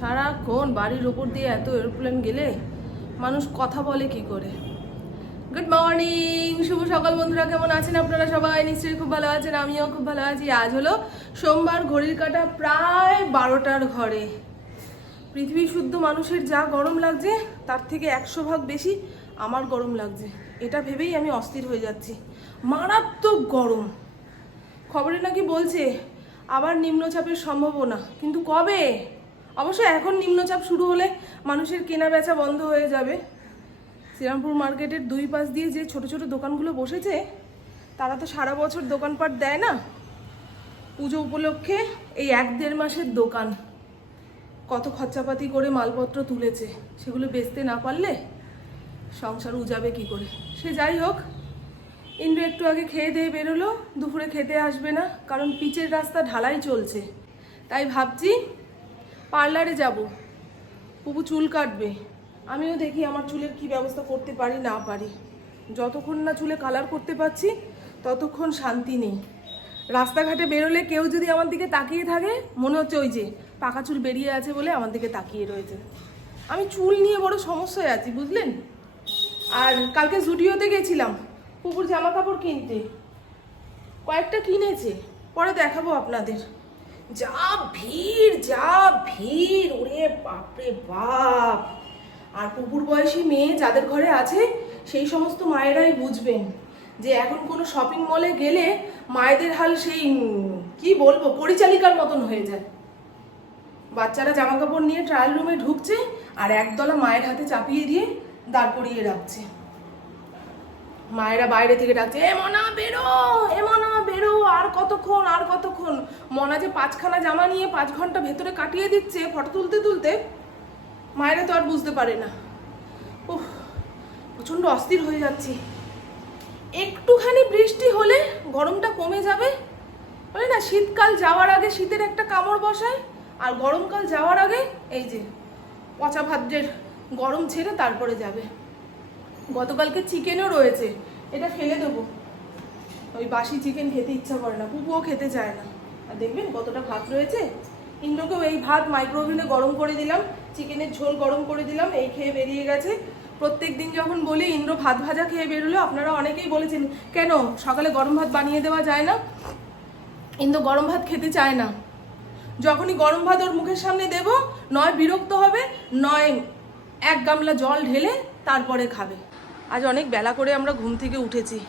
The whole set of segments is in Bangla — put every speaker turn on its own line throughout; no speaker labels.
সারাক্ষণ বাড়ির ওপর দিয়ে এত এরোপ্লেন গেলে মানুষ কথা বলে কি করে? গুড মর্নিং শুভ সকাল বন্ধুরা, কেমন আছেন আপনারা সবাই? নিশ্চয়ই খুব ভালো আছেন, আমিও খুব ভালো আছি। আজ হলো সোমবার, ঘড়ির কাটা প্রায় বারোটার ঘরে। পৃথিবী শুদ্ধ মানুষের যা গরম লাগছে, তার থেকে একশো ভাগ বেশি আমার গরম লাগছে। এটা ভেবেই আমি অস্থির হয়ে যাচ্ছি। মারাত্মক গরম। খবরে নাকি বলছে, আবার নিম্নচাপের সম্ভাবনা। কিন্তু কবে? অবশ্য এখন নিম্নচাপ শুরু হলে মানুষের কেনা বেচা বন্ধ হয়ে যাবে। শ্রীরামপুর মার্কেটের দুই পাশ দিয়ে যে ছোট ছোট দোকানগুলো বসেছে, তারা তো সারা বছর দোকানপাট দেয় না। পুজো উপলক্ষে এই এক দেড় মাসের দোকান, কত খরচাপাতি করে মালপত্র তুলেছে, সেগুলো বেচতে না পারলে সংসার উজাবে কি করে? সে যাই হোক ইন্দ্র একটু আগে খেয়ে দিয়ে বেরোলো, দুপুরে খেতে আসবে না, কারণ পিচের রাস্তা ঢালাই চলছে। তাই ভাবছি পার্লারে যাব। পুপু চুল কাটবে। আমিও দেখি আমার চুলের কি ব্যবস্থা করতে পারি, না পারি। যতক্ষণ না চুলে কালার করতে পারছি, ততক্ষণ শান্তি নেই। রাস্তাঘাটে বেরোলে কেউ যদি আমার দিকে তাকিয়ে থাকে, মনে হচ্ছে ওই যে পাকা চুল বেরিয়ে আছে বলে আমার দিকে তাকিয়ে রয়েছে। আমি চুল নিয়ে বড় সমস্যায় আছি, বুঝলেন? আর কালকে জুডিওতে গেছিলাম পুকুর জামা কাপড় কিনতে। কয়েকটা কিনেছে, পরে দেখাবো আপনাদের। যা ভিড় যা ভিড়, ওরে বাপরে বাপ। আর কুকুর বয়সী মেয়ে যাদের ঘরে আছে, সেই সমস্ত মায়েরাই বুঝবেন যে এখন কোনো শপিং মলে গেলে মায়েদের হাল সেই কি বলব, পরিচালিকার মতন হয়ে যায়। বাচ্চারা জামা কাপড় নিয়ে ট্রায়াল রুমে ঢুকছে আর একদলা মায়ের হাতে চাপিয়ে দিয়ে দাঁড় করিয়ে রাখছে। মায়েরা বাইরে থেকে ডাকছে, এ মনা, বেরো, এ মনা, বেরো, আর কতক্ষণ আর কতক্ষণ? মনা যে পাঁচখানা জামা নিয়ে পাঁচ ঘণ্টা ভেতরে কাটিয়ে দিচ্ছে ফটো তুলতে তুলতে, মায়েরা তো আর বুঝতে পারে না। উফ, প্রচণ্ড অস্থির হয়ে যাচ্ছি। একটুখানি বৃষ্টি হলে গরমটা কমে যাবে। বলে না, শীতকাল যাওয়ার আগে শীতের একটা কামড় বসায়, আর গরমকাল যাওয়ার আগে এই যে পচা ভাদ্রের গরম ছেড়ে তারপরে যাবে। গতকালকে চিকেনও রয়েছে। এটা ফেলে দেবো। ওই বাসি চিকেন খেতে ইচ্ছা করে না, পুপুও খেতে চায় না। আর দেখবেন কতটা ভাত রয়েছে? ইন্দ্রকেও এই ভাত মাইক্রোওভেনে গরম করে দিলাম চিকেনের ঝোল গরম করে দিলাম, এই খেয়ে বেরিয়ে গেছে। প্রত্যেক দিন যখন বলি ইন্দ্র ভাত ভাজা খেয়ে বেরোলো, আপনারা অনেকেই বলেছেন, কেন? সকালে গরম ভাত বানিয়ে দেওয়া যায় না? ইন্দ্র গরম ভাত খেতে চায় না। যখনই গরম ভাত ওর মুখের সামনে দেব, নয় বিরক্ত হবে, নয় এক গামলা জল ঢেলে তারপরে খাবে। আজ অনেক বেলা করে আমরা ঘুম থেকে উঠেছি।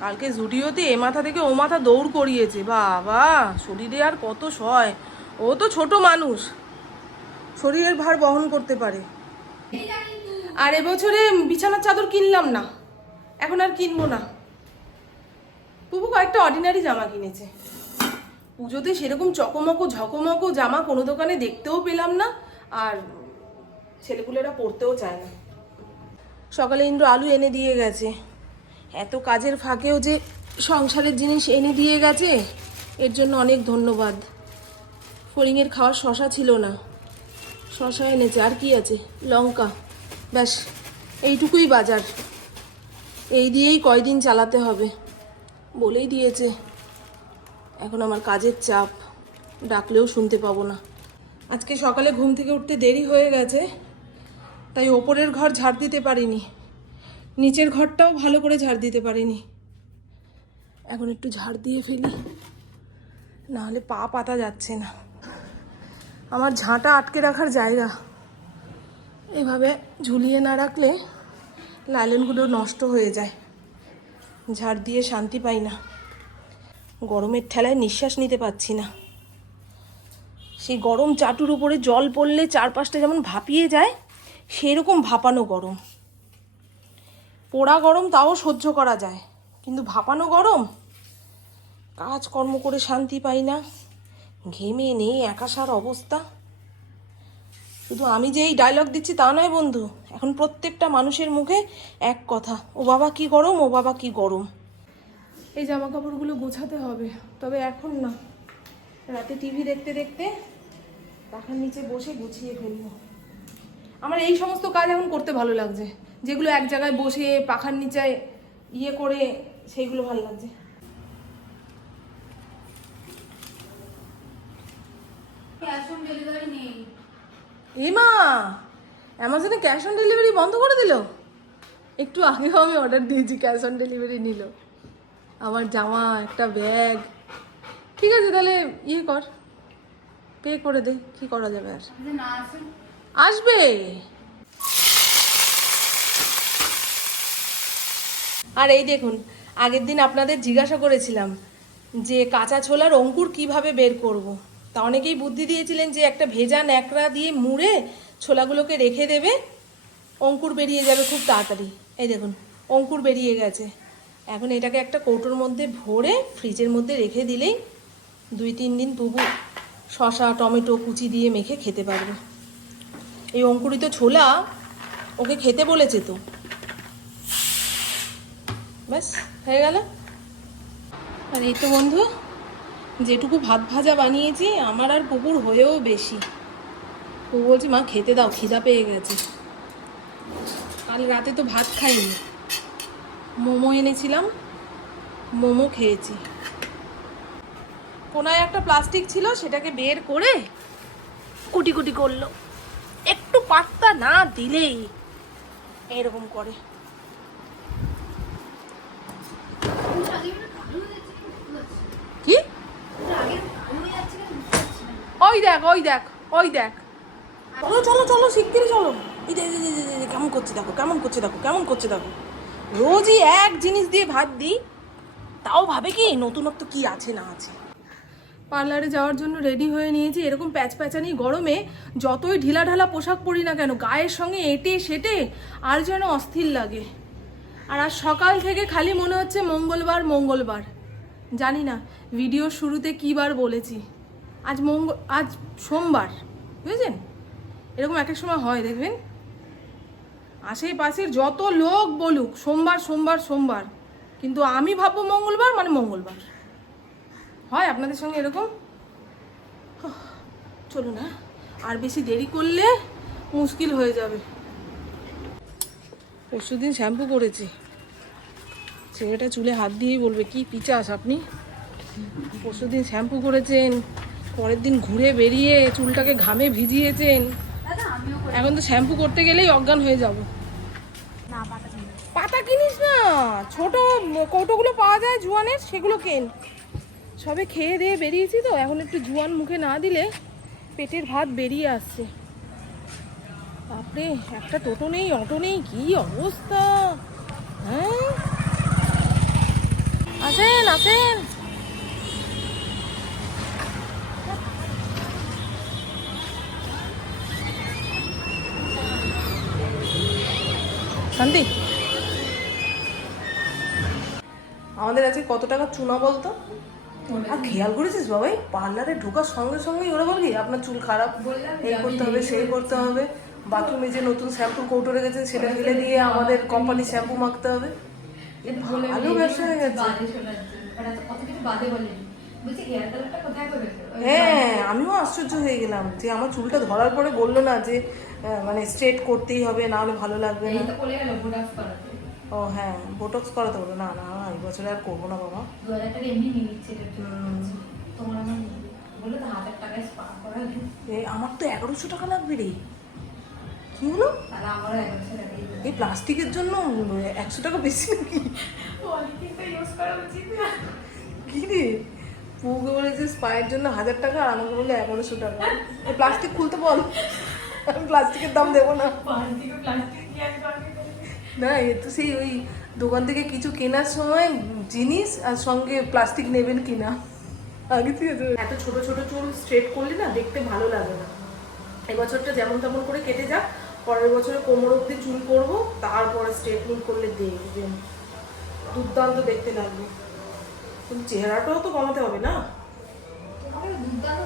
কালকে জুডিওতে এ মাথা থেকে ও মাথা দৌড় করিয়েছে। বাবা, শরীরে আর কত সয়। ও তো ছোট মানুষ। শরীরের ভার বহন করতে পারে। আর এবছরে বিছানার চাদর কিনলাম না। এখন আর কিনবো না। পুপু কয়েকটা অর্ডিনারি জামা কিনেছে। পুজোতে সেরকম চকমকো, ঝকমকো জামা কোনো দোকানে দেখতেও পেলাম না। আর ছেলেপুলেরা পরতেও চায় না। সকালে ইন্দ্র আলু এনে দিয়ে গেছে। এত কাজের ফাঁকেও যে সংসারের জিনিস এনে দিয়ে গেছে, এর জন্য অনেক ধন্যবাদ। ফড়িংয়ের খাওয়ার শশা ছিল না। শশা এনেছে, আর কি আছে? লঙ্কা। ব্যাস, এইটুকুই বাজার। এই দিয়েই কয়দিন চালাতে হবে। বলেই দিয়েছে। এখন আমার কাজের চাপ। ডাকলেও শুনতে পাবো না। আজকে সকালে ঘুম থেকে উঠতে দেরি হয়ে গেছে। তাই ওপরের ঘর ঝাড় দিতে পারিনি। নিচের ঘরটাও ভালো করে ঝাড় দিতে পারিনি। এখন একটু ঝাড় দিয়ে ফেলি। নাহলে পা পাতা যাচ্ছে না। আমার ঝাঁটা আটকে রাখার জায়গা। এভাবে ঝুলিয়ে না রাখলে লাইলেনগুলো নষ্ট হয়ে যায়। ঝাড় দিয়ে শান্তি পাই না। গরমের ঠেলায় নিঃশ্বাস নিতে পারছি না। সেই গরম চাটুর উপরে জল পড়লে চারপাশটা যেমন ভাপিয়ে যায় সেই রকম ভাপানো গরম। পোড়া গরম তাও সহ্য করা যায়, কিন্তু ভাপানো গরম? কাজকর্ম করে শান্তি পাই না, ঘেমে নেই, একাশার অবস্থা। শুধু আমি যে এই ডায়লগ দিচ্ছি তা নয় বন্ধু, এখন প্রত্যেকটা মানুষের মুখে এক কথা, ও বাবা কি গরম, ও বাবা কি গরম। এই জামা কাপড়গুলো গোছাতে হবে, তবে এখন না। রাতে টিভি দেখতে দেখতে পাখার নিচে বসে গুছিয়ে ফেলব। আমার এই সমস্ত কাজ এখন করতে ভালো লাগছে। যেগুলো এক জায়গায় বসে পাখার নিচে ইয়ে করে সেইগুলো ভালো লাগছে। এমা অ্যামাজনে ক্যাশ অন ডেলিভারি বন্ধ করে দিল? একটু আগেও আমি অর্ডার দিয়েছি ক্যাশ অন ডেলিভারি নিল। আমার জামা একটা ব্যাগ। ঠিক আছে তাহলে ইয়ে কর। পে করে দে কি করা যাবে আর? না আসবে। আর এই দেখুন, আগের দিন আপনাদের জিজ্ঞাসা করেছিলাম যে কাঁচা ছোলার অঙ্কুর কীভাবে বের করব। তা অনেকেই বুদ্ধি দিয়েছিলেন যে একটা ভেজা ন্যাকড়া দিয়ে মুড়ে ছোলাগুলোকে রেখে দেবে, অঙ্কুর বেরিয়ে যাবে খুব তাড়াতাড়ি। এই দেখুন, অঙ্কুর বেরিয়ে গেছে। এখন এটাকে একটা কৌটোর মধ্যে ভরে ফ্রিজের মধ্যে রেখে দিলেই দুই তিন দিন পুবু শশা, টমেটো, কুচি দিয়ে মেখে খেতে পারবে। এই অঙ্কুরিত ছোলা ওকে খেতে বলেছে তো। ব্যাস, হয়ে গেল। আর এই তো বন্ধু, যেটুকু ভাত ভাজা বানিয়েছি, আমার আর পুকুর হয়েও বেশি। ও বলছি, মা, খেতে দাও, খিদা পেয়ে গেছে। কাল রাতে তো ভাত খাইনি। মোমো এনেছিলাম, মোমো খেয়েছি। কোনায় একটা প্লাস্টিক ছিল, সেটাকে বের করে কুটি কুটি করল। পাত্তা না দিলেই এরকম করে। কি। ওই দেখ ওই দেখ ওই দেখ চলো চলো চলো, শিগগিরই চলো কেমন করছে দেখো, কেমন করছে দেখো, কেমন করছে দেখো রোজই এক জিনিস দিয়ে ভাত দিই, তাও ভাবে কি নতুনত্ব কি আছে না আছে পার্লারে যাওয়ার জন্য রেডি হয়ে নিয়েছি। এরকম প্যাচ প্যাচানি গরমে যতই ঢিলা ঢালা পোশাক পরি না কেন, গায়ের সঙ্গে এঁটে সেটে আর যেন অস্থির লাগে। আর আজ সকাল থেকে খালি মনে হচ্ছে মঙ্গলবার মঙ্গলবার। জানি না ভিডিও শুরুতে কী বার বলেছি। আজ মঙ্গল আজ সোমবার, বুঝেছেন? এরকম এক এক সময় হয়, দেখবেন? আশেপাশের যত লোক বলুক, সোমবার সোমবার সোমবার। কিন্তু আমি ভাববো মঙ্গলবার মানে মঙ্গলবার। হয় আপনাদের সঙ্গে এরকম? চলুন হ্যাঁ আর বেশি দেরি করলে মুশকিল হয়ে যাবে। পরশু দিন শ্যাম্পু করেছি। ছেলেটা চুলে হাত দিয়েই বলবে কি পিচাস আপনি? পরশু দিন শ্যাম্পু করেছেন পরের দিন ঘুরে বেরিয়ে চুলটাকে ঘামে ভিজিয়েছেন। এখন তো শ্যাম্পু করতে গেলেই অজ্ঞান হয়ে যাব। না। পাতা কিনিস না ছোট কৌটোগুলো পাওয়া যায় জুয়ানের সেগুলো কেন? সবে খেয়ে দিয়ে বেরিয়েছি তো, এখন একটু জুয়ান মুখে না দিলে পেটের ভাত বেরিয়ে আসছে। বাপরে, একটা টোটো নেই, অটো নেই, কি অবস্থা? হ্যাঁ? আসেন আসেন। শান্তি? আমাদের আছে কত টাকা চুনা বলতো? আর খেয়াল করেছিস বাবাই? পার্লারে ঢোকার সঙ্গে সঙ্গেই ওরা বল কি আপনার চুল খারাপ এই করতে হবে সেই করতে হবে। বাথরুমে যে নতুন শ্যাম্পুর কৌটো রেখেছে সেটা ফেলে দিয়ে আমাদের কোম্পানির শ্যাম্পু মাখতে হবে। ভালো ব্যবসা হয়ে গেছে। হ্যাঁ আমিও আশ্চর্য হয়ে গেলাম যে আমার চুলটা ধরার পরে বলল না যে মানে স্ট্রেট করতেই হবে না হলে ভালো লাগবে না। ও হ্যাঁ বোটক্স করাতে বলল। না না বছরে আর করব না বাবা। দু হাজার টাকা এমনি নিয়ে নিচ্ছে তোমার আমার বলে তো হাজার টাকায় স্পা করালে এই আমার তো এগারোশো টাকা লাগবে রে। কি হলো? এই প্লাস্টিকের জন্য একশো টাকা বেশি নাকি? কি রে? পুকে বলেছে স্পায়ের জন্য হাজার টাকা আর আমাকে বলে এগারোশো টাকা। এই প্লাস্টিক খুলতে বল। আমি প্লাস্টিকের দাম দেবো না। না এ তো সেই ওই দোকান থেকে কিছু কেনার সময় জিনিস আর সঙ্গে প্লাস্টিক নেবেন কিনা। আগে থেকে তো এত ছোট ছোট চুল স্ট্রেট করলে না দেখতে ভালো লাগে না। এবছরটা যেমন তেমন করে কেটে যাক পরের বছরে কোমর অব্দি চুল করব তারপরে স্ট্রেটনিং করলে দেখবেন। দুর্দান্ত দেখতে লাগবে। কিন্তু চেহারাটাও তো কমাতে হবে না? তোমাকে দুর্দান্ত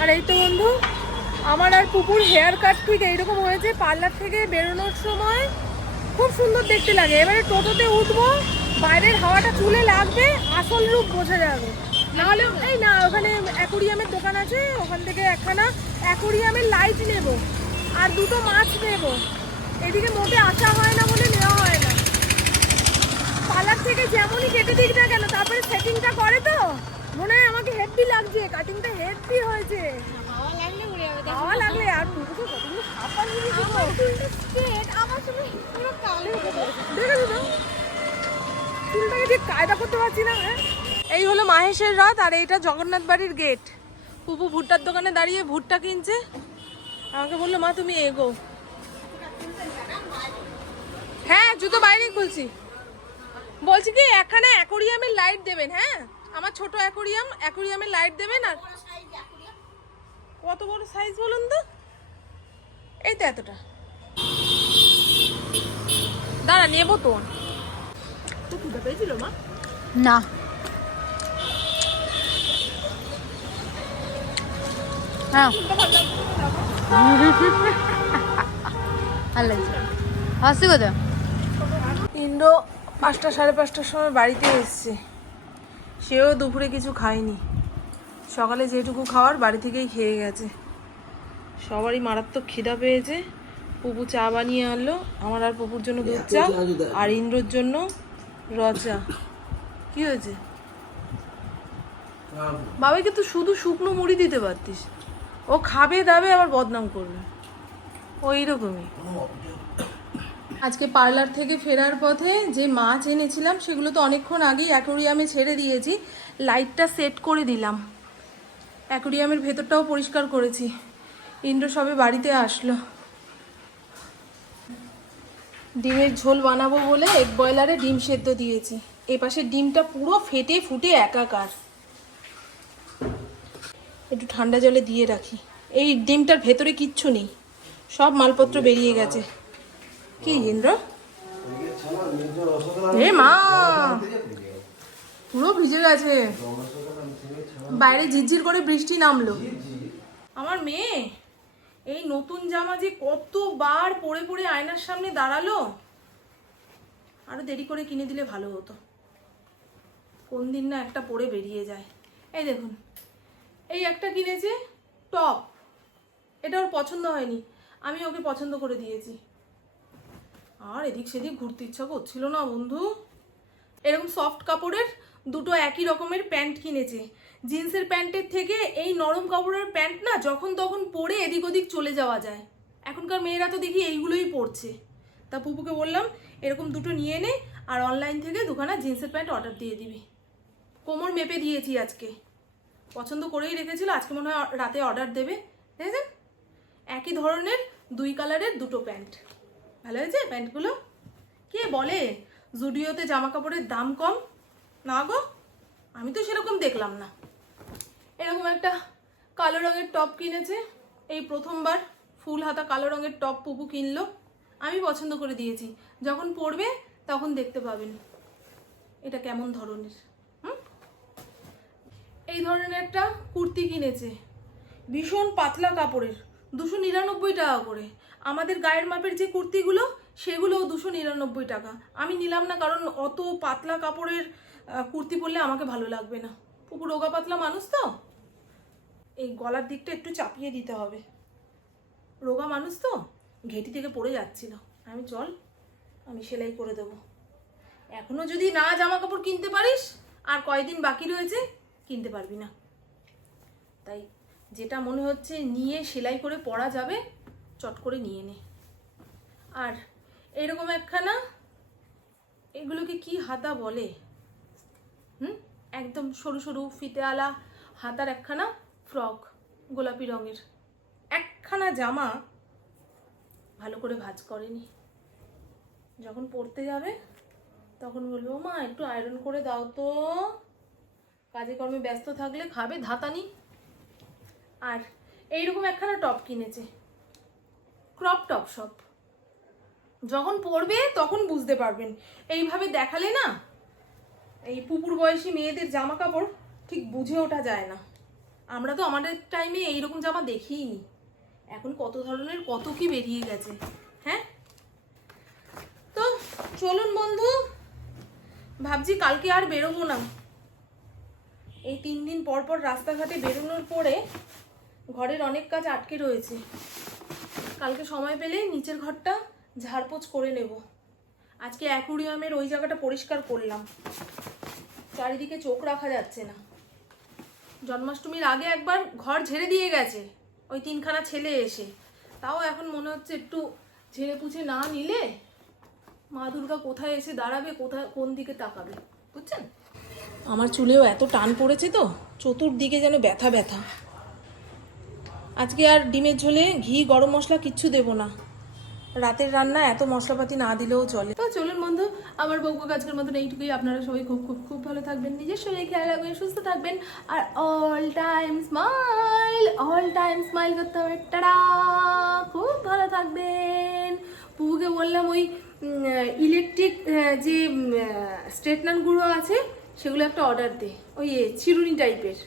আর এই তো বন্ধু, আমার আর পুকুর হেয়ার কাট ঠিক এইরকম হয়েছে, পার্লার থেকে বেরোনোর সময় খুব সুন্দর দেখতে লাগে। এবারে টোটোতে উঠবো, বাইরের হাওয়াটা চুলে লাগবে, আসল রূপ বোঝা যাবে। নাহলে এই না, ওখানে অ্যাকোরিয়ামের দোকান আছে, ওখান থেকে একখানা অ্যাকোরিয়ামের লাইট নেব। আর দুটো মাছ নেব। এদিকে মোটে আসা হয় না বলে নেওয়া হয় না। পার্লার থেকে যেমনই কেটে দিক না কেন তারপরে সেটিংটা করে তো। মনে হয় আমাকে হেভি লাগছে কাটিংটা হেভি হয়েছে। হাওয়া লাগলে আর পুরো চুলটাকে ঠিক কায়দা করতে পারছি না হ্যাঁ? এই হলো মাহেশের রথ আর এইটা জগন্নাথ বাড়ির গেট পুপু ভুট্টার দোকানে দাঁড়িয়ে ভুট্টা কিনছে। আমাকে বলল মা তুমি এগো। হ্যাঁ জুতো বাইরেই খুলছি। বলছি কি একখানে অ্যাকোরিয়ামের লাইট দেবেন হ্যাঁ? আমার ছোট অ্যাকোরিয়াম অ্যাকোরিয়ামের লাইট দেবেন আর কত বড় সাইজ বলুন তো? এই তো এতটা। দাঁড়া নেব তো। তো মা? না। হ্যাঁ। ভালো লাগছে আসছি কোথায় ইন্দ্র পাঁচটা সাড়ে পাঁচটার সময় বাড়িতে এসছে। সেও দুপুরে কিছু খায়নি। সকালে যেটুকু খাওয়ার বাড়ি থেকেই খেয়ে গেছে। সবারই মারাত্মক খিদা পেয়েছে। পুপু চা বানিয়ে আনলো। আমার আর পুপুর জন্য দুধ চা আর ইন্দ্রর জন্য র চা। কি হয়েছে? বাবাকে তো শুধু শুকনো মুড়ি দিতে পারতিস। ও খাবে দাবে আবার বদনাম করবে। রকমই আজকে পার্লার থেকে ফেরার পথে যে মাছ এনেছিলাম, সেগুলো তো অনেকক্ষণ আগেই অ্যাকোরিয়ামে ছেড়ে দিয়েছি। লাইটটা সেট করে দিলাম। অ্যাকোরিয়ামের ভেতরটাও পরিষ্কার করেছি। ইন্দ্র সবে বাড়িতে আসলো। ডিমের ঝোল বানাবো বলে এক বয়লারে ডিম সেদ্ধ দিয়েছি। এ পাশে ডিমটা পুরো ফেটে ফুটে একাকার। একটু ঠান্ডা জলে দিয়ে রাখি। এই ডিমটার ভেতরে কিচ্ছু নেই। সব মালপত্র বেরিয়ে গেছে। কি ইন্দ্র? এ মা! পুরো ভিজে গেছে। বাইরে ঝিরঝির করে বৃষ্টি নামলো। আমার মেয়ে, এই নতুন জামা যে কতবার পরে পরে আয়নার সামনে দাঁড়াল, আরও দেরি করে কিনে দিলে ভালো হতো। কোন দিন না একটা পরে বেরিয়ে যায়। এই দেখুন এই একটা কিনেছে, টপ। এটা ওর পছন্দ হয়নি। আমি ওকে পছন্দ করে দিয়েছি। আর এদিক সেদিক ঘুরতে ইচ্ছা করছিল না বন্ধু। এরকম সফট কাপড়ের দুটো একই রকমের প্যান্ট কিনেছে। জিন্সের প্যান্টের থেকে এই নরম কাপড়ের প্যান্ট না যখন তখন পরে এদিক ওদিক চলে যাওয়া যায়। এখনকার মেয়েরা তো দেখি এইগুলোই পরছে। তা পুপুকে বললাম, এরকম দুটো নিয়ে নে, আর অনলাইন থেকে দুখানা জিন্সের প্যান্ট অর্ডার দিয়ে দিবি। কোমর মেপে দিয়েছি আজকে। পছন্দ করেই রেখেছিল, আজকে মনে হয় রাতে অর্ডার দেবে, দেখেছেন? একই ধরনের দুই কালারের দুটো প্যান্ট। ভালো হয়েছে প্যান্টগুলো? কে বলে? জুডিওতে জামা কাপড়ের দাম কম? না গো, আমি তো সেরকম দেখলাম না। এরকম একটা কালো রঙের টপ কিনেছে, এই প্রথমবার ফুল হাতা কালো রঙের টপ পুপু কিনলো। আমি পছন্দ করে দিয়েছি। যখন পরবে তখন দেখতে পাবেন। এটা কেমন ধরনের? এই ধরনের একটা কুর্তি কিনেছে। ভীষণ পাতলা কাপড়ের, দুশো নিরানব্বই টাকা করে। আমাদের গায়ের মাপের যে কুর্তিগুলো, সেগুলোও দুশো নিরানব্বই টাকা। আমি নিলাম না কারণ অত পাতলা কাপড়ের কুর্তি পরলে আমাকে ভালো লাগবে না। পুকুর রোগা পাতলা মানুষ তো? এই গলার দিকটা একটু চাপিয়ে দিতে হবে। রোগা মানুষ তো? ঘেটি থেকে পড়ে যাচ্ছিল। আমি চল, আমি সেলাই করে দেবো। এখনও যদি না জামা কাপড় কিনতে পারিস, আর কয়দিন বাকি রয়েছে কিনতে পারবি না। তাই যেটা মনে হচ্ছে নিয়ে সেলাই করে পরা যাবে, চট করে নিয়ে নে। আর এরকম একখানা, এগুলোকে কি হাতা বলে? হুম? একদম সরু সরু ফিতেওয়ালা হাতার একখানা ফ্রক, গোলাপি রঙের। একখানা জামা ভালো করে ভাঁজ করেনি যখন পরতে যাবে, তখন বলব মা একটু আয়রন করে দাও তো। কাজে কর্মে ব্যস্ত থাকলে খাবে ধাতানি। আর এইরকম একখানা টপ কিনেছে। ক্রপ টপ সব। যখন পরবে তখন বুঝতে পারবেন। এইভাবে দেখালে না এই পুকুর বয়সী মেয়েদের জামা কাপড় ঠিক বুঝে ওঠা যায় না। আমরা তো আমাদের টাইমে এইরকম জামা দেখিইনি এখন কত ধরনের, কত কি বেরিয়ে গেছে হ্যাঁ? তো চলুন বন্ধু, ভাবছি কালকে আর বেরোবো না। এই তিন দিন পর পর রাস্তাঘাটে বেরোনোর পরে ঘরের অনেক কাজ আটকে রয়েছে। কালকে সময় পেলে নিচের ঘরটা ঝাড়পোছ করে নেব। আজকে অ্যাকুরিয়ামের ওই জায়গাটা পরিষ্কার করলাম। চারিদিকে চোখ রাখা যাচ্ছে না। জন্মাষ্টমীর আগে একবার ঘর ঝেড়ে দিয়ে গেছে। ওই তিনখানা ছেলে এসে। তাও এখন মনে হচ্ছে একটু ঝেড়ে পুছে না নিলে মা দুর্গা কোথায় এসে দাঁড়াবে কোথায় কোন দিকে তাকাবে। বুঝছেন? আমার চুলেও এত টান পড়েছে তো, চতুর্দিকে যেন ব্যথা ব্যথা। আজকে আর ডিমের ঝোলে ঘি, গরম মশলা কিচ্ছু দেব না। রাতের রান্না এত মশলাপাতি না দিলেও চলে। তো চলুন বন্ধু, আমার বউকে আজকের মতন এইটুকুই। আপনারা সবাই খুব খুব খুব ভালো থাকবেন, নিজের শরীরে খেয়াল রাখবেন, সুস্থ থাকবেন। আর all time smile all time smile করতে হবে। খুব ভালো থাকবেন। পুবুকে বললাম ওই ইলেকট্রিক যে স্ট্রেটনার গুঁড়ো আছে সেগুলো একটা অর্ডার দে। ওই চিরুনি টাইপের